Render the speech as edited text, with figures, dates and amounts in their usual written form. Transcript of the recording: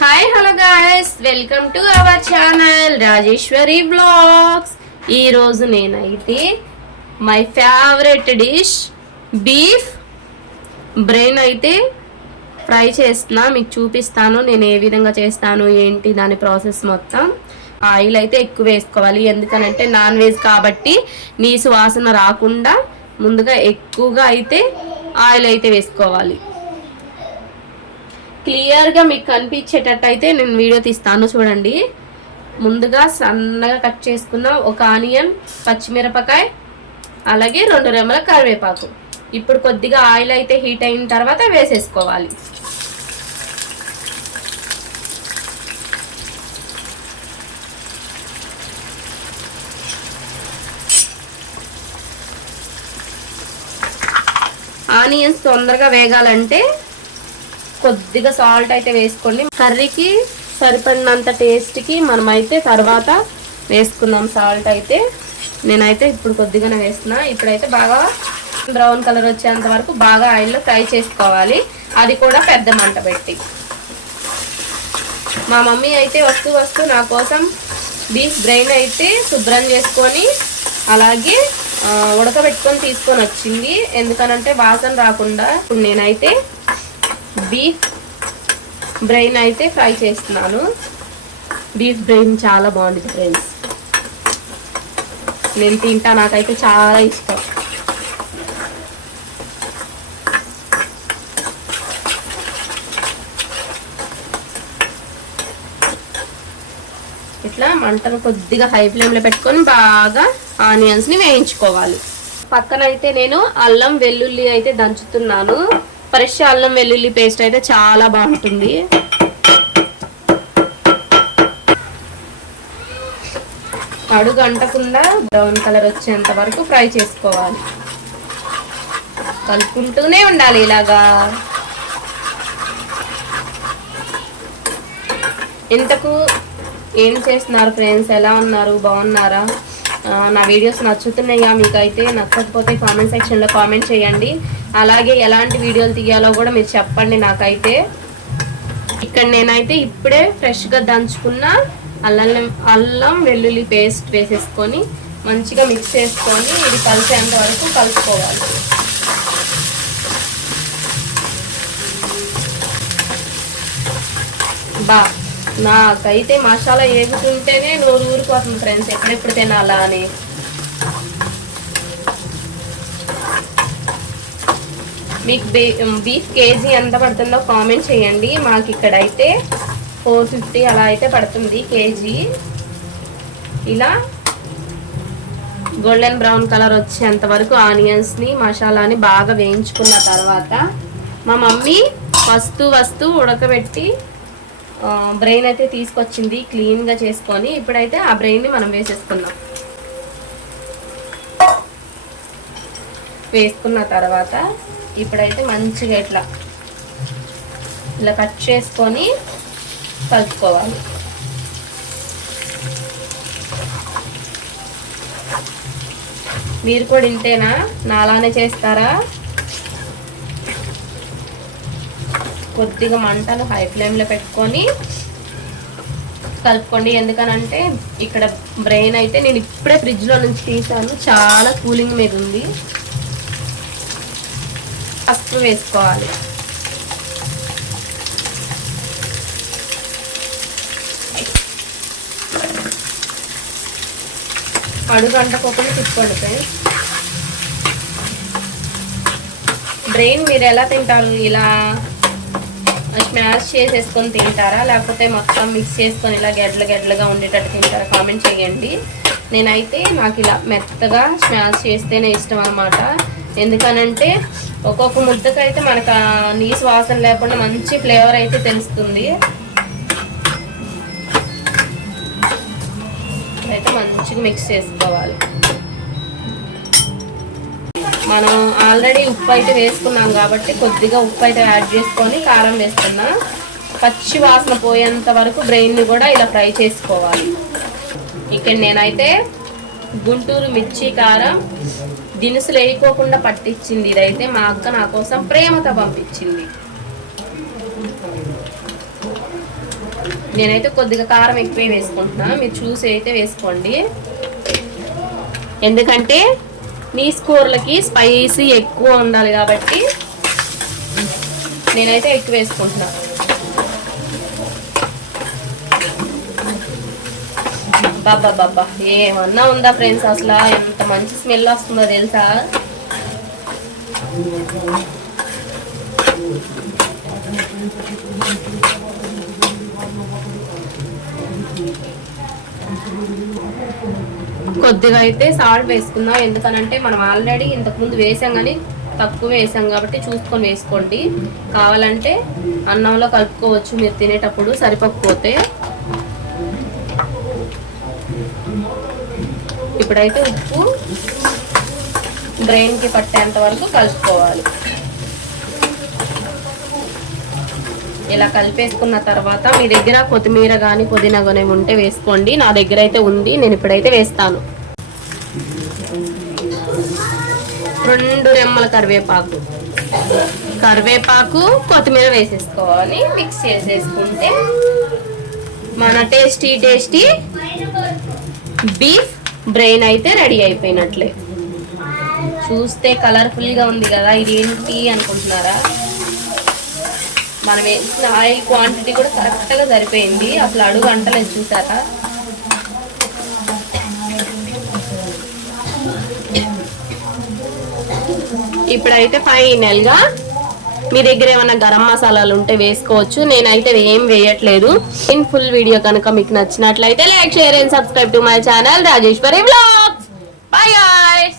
Hi hello guys, welcome to our channel Rajeshwari blogs. ఈరోజు నేనైతే my favourite dish beef brain అయితే fry చేస్తున్నా. మీకు చూపిస్తాను నేను ఏ విధంగా చేస్తాను ఏంటి దాని ప్రాసెస్ మొత్తం. ఆయిల్ అయితే ఎక్కువ వేసుకోవాలి, ఎందుకనంటే నాన్ వెజ్ కాబట్టి నీసు వాసన రాకుండా ముందుగా ఎక్కువగా అయితే ఆయిల్ అయితే వేసుకోవాలి. క్లియర్గా మీకు కనిపించేటట్టు అయితే నేను వీడియో తీస్తాను చూడండి. ముందుగా సన్నగా కట్ చేసుకున్న ఒక ఆనియన్, పచ్చిమిరపకాయ, అలాగే 2 రెమ్మల కరివేపాకు. ఇప్పుడు కొద్దిగా ఆయిల్ అయితే హీట్ అయిన తర్వాత వేసేసుకోవాలి. ఆనియన్స్ తొందరగా వేగాలంటే కొద్దిగా సాల్ట్ అయితే వేసుకోండి. కర్రీకి సరిపడినంత టేస్ట్కి మనమైతే తర్వాత వేసుకుందాం సాల్ట్ అయితే. నేనైతే ఇప్పుడు కొద్దిగానే వేస్తున్నా. ఇప్పుడైతే బాగా బ్రౌన్ కలర్ వచ్చేంత వరకు బాగా ఆయిల్లో ఫ్రై చేసుకోవాలి, అది కూడా పెద్ద మంట పెట్టి. మా మమ్మీ అయితే వస్తూ నా కోసం బీఫ్ బ్రెయిన్ అయితే శుభ్రం చేసుకొని అలాగే ఉడకబెట్టుకొని తీసుకొని వచ్చింది, ఎందుకనంటే వాసన రాకుండా. ఇప్పుడు నేనైతే బీఫ్ బ్రెయిన్ అయితే ఫ్రై చేస్తున్నాను. బీఫ్ బ్రెయిన్ చాలా బాగుంటుంది ఫ్రెండ్స్, నేను తింటా, నాకైతే చాలా ఇష్టం. ఇట్లా మంటను కొద్దిగా హై ఫ్లేమ్లో పెట్టుకొని బాగా ఆనియన్స్ని వేయించుకోవాలి. పక్కనైతే నేను అల్లం వెల్లుల్లి అయితే దంచుతున్నాను. ఫ్రెష్ అల్లం వెల్లుల్లి పేస్ట్ అయితే చాలా బాగుంటుంది. అడుగు అంటకుండా బ్రౌన్ కలర్ వచ్చేంత వరకు ఫ్రై చేసుకోవాలి, కలుపుకుంటూనే ఉండాలి ఇలాగా. ఇంతకు ఏం చేస్తున్నారు ఫ్రెండ్స్, ఎలా ఉన్నారు, బాగున్నారా? నా వీడియోస్ నచ్చుతున్నాయా మీకైతే? నచ్చకపోతే కామెంట్ సెక్షన్లో కామెంట్ చేయండి. అలాగే ఎలాంటి వీడియోలు తీయాలో కూడా మీరు చెప్పండి నాకైతే. ఇక్కడ నేనైతే ఇప్పుడే ఫ్రెష్గా దంచుకున్న అల్లం వెల్లుల్లి పేస్ట్ వేసేసుకొని మంచిగా మిక్స్ చేసుకొని ఇది కలిసేంత వరకు కలుపుకోవాలి. నాకైతే మసాలా ఏగుతుంటేనే నోరు ఊరిపోతుంది ఫ్రెండ్స్, ఎప్పుడెప్పుడు తినాలా అని. మీకు బీఫ్ కేజీ ఎంత పడుతుందో కామెంట్ చేయండి. మాకు ఇక్కడైతే 450 అలా అయితే పడుతుంది కేజీ. ఇలా గోల్డెన్ బ్రౌన్ కలర్ వచ్చేంత వరకు ఆనియన్స్ని మసాలాని బాగా వేయించుకున్న తర్వాత మా మమ్మీ వస్తూ ఉడకబెట్టి బ్రెయిన్ అయితే తీసుకొచ్చింది క్లీన్గా చేసుకొని. ఇప్పుడైతే ఆ బ్రెయిన్ని మనం వేసుకున్న తర్వాత ఇప్పుడైతే మంచిగా ఇలా కట్ చేసుకొని కలుపుకోవాలి. మీరు కూడా ఇంతేనా, నాలానే చేస్తారా? కొద్దిగా మంటను హై ఫ్లేమ్లో పెట్టుకొని కలుపుకోండి, ఎందుకనంటే ఇక్కడ బ్రెయిన్ అయితే నేను ఇప్పుడే ఫ్రిడ్జ్లో నుంచి తీసాను, చాలా కూలింగ్ మీద ఉంది. పసుపు వేసుకోవాలి. అడుగు అంటకోకుండా తిప్పుకోండి ఫ్రెండ్స్. బ్రెయిన్ మీరు ఎలా తింటారు, ఇలా స్మాష్ చేసేసుకొని తింటారా, లేకపోతే మొత్తం మిక్స్ చేసుకొని ఇలా గెడ్డలుగా ఉండేటట్టు తింటారా? కామెంట్ చేయండి. నేనైతే నాకు ఇలా మెత్తగా స్మాష్ చేస్తేనే ఇష్టం అన్నమాట, ఎందుకనంటే ఒక్కొక్క ముద్దకైతే మనకు నీసు వాసన లేకుండా మంచి ఫ్లేవర్ అయితే తెలుస్తుంది. అయితే మంచిగా మిక్స్ చేసుకోవాలి. మనం ఆల్రెడీ ఉప్పు అయితే వేసుకున్నాం కాబట్టి కొద్దిగా ఉప్పు అయితే యాడ్ చేసుకొని కారం వేసుకున్నా. పచ్చి వాసన పోయేంత వరకు బ్రెయిన్ని కూడా ఇలా ఫ్రై చేసుకోవాలి. ఇక్కడ నేనైతే గుంటూరు మిర్చి కారం దినుసులు వేయకోకుండా పట్టించింది. ఇదైతే మా అక్క నా కోసం ప్రేమతో పంపించింది. నేనైతే కొద్దిగా కారం ఎక్కువే వేసుకుంటున్నా, మీరు చూసి అయితే వేసుకోండి. ఎందుకంటే నీస్ కూరలకి స్పైసీ ఎక్కువ ఉండాలి కాబట్టి నేనైతే ఎక్కువ వేసుకుంటున్నా. బాబా ఏమన్నా ఉందా ఫ్రెండ్స్, అసలు ఎంత మంచి స్మెల్ వస్తుందో తెలుసా. కొద్దిగా అయితే సాల్ట్ వేసుకుందాం, ఎందుకనంటే మనం ఆల్రెడీ ఇంతకుముందు వేసాం కానీ తక్కువ వేసాం కాబట్టి చూసుకొని వేసుకోండి. కావాలంటే అన్నంలో కలుపుకోవచ్చు మీరు తినేటప్పుడు సరిపోకపోతే. ఇప్పుడైతే ఉప్పు బ్రెయిన్కి పట్టేంత వరకు కలుపుకోవాలి. ఇలా కలిపేసుకున్న తర్వాత మీ దగ్గర కొత్తిమీర కానీ పుదీనా కానీ ఉంటే వేసుకోండి. నా దగ్గర అయితే ఉంది, నేను ఇప్పుడైతే వేస్తాను. 2 రెమ్మల కరివేపాకు కొత్తిమీర వేసేసుకోవాలి. మిక్స్ చేసేసుకుంటే మన టేస్టీ బీఫ్ బ్రెయిన్ అయితే రెడీ అయిపోయినట్లే. చూస్తే కలర్ఫుల్గా ఉంది కదా, ఇది ఏంటి అనుకుంటున్నారా? మనం వేసిన ఆయిల్ క్వాంటిటీ కూడా కరెక్ట్గా సరిపోయింది, అసలు అడుగు అంటలేదు చూసారా. ఇప్పుడైతే ఫైనల్గా మీ దగ్గర ఏమైనా గరం మసాలాలు ఉంటే వేసుకోవచ్చు, నేనైతే ఏం వేయట్లేదు. ఫుల్ వీడియో కనుక మీకు నచ్చినట్లయితే like, share and subscribe to my channel Rajeshwari vlogs. Bye guys.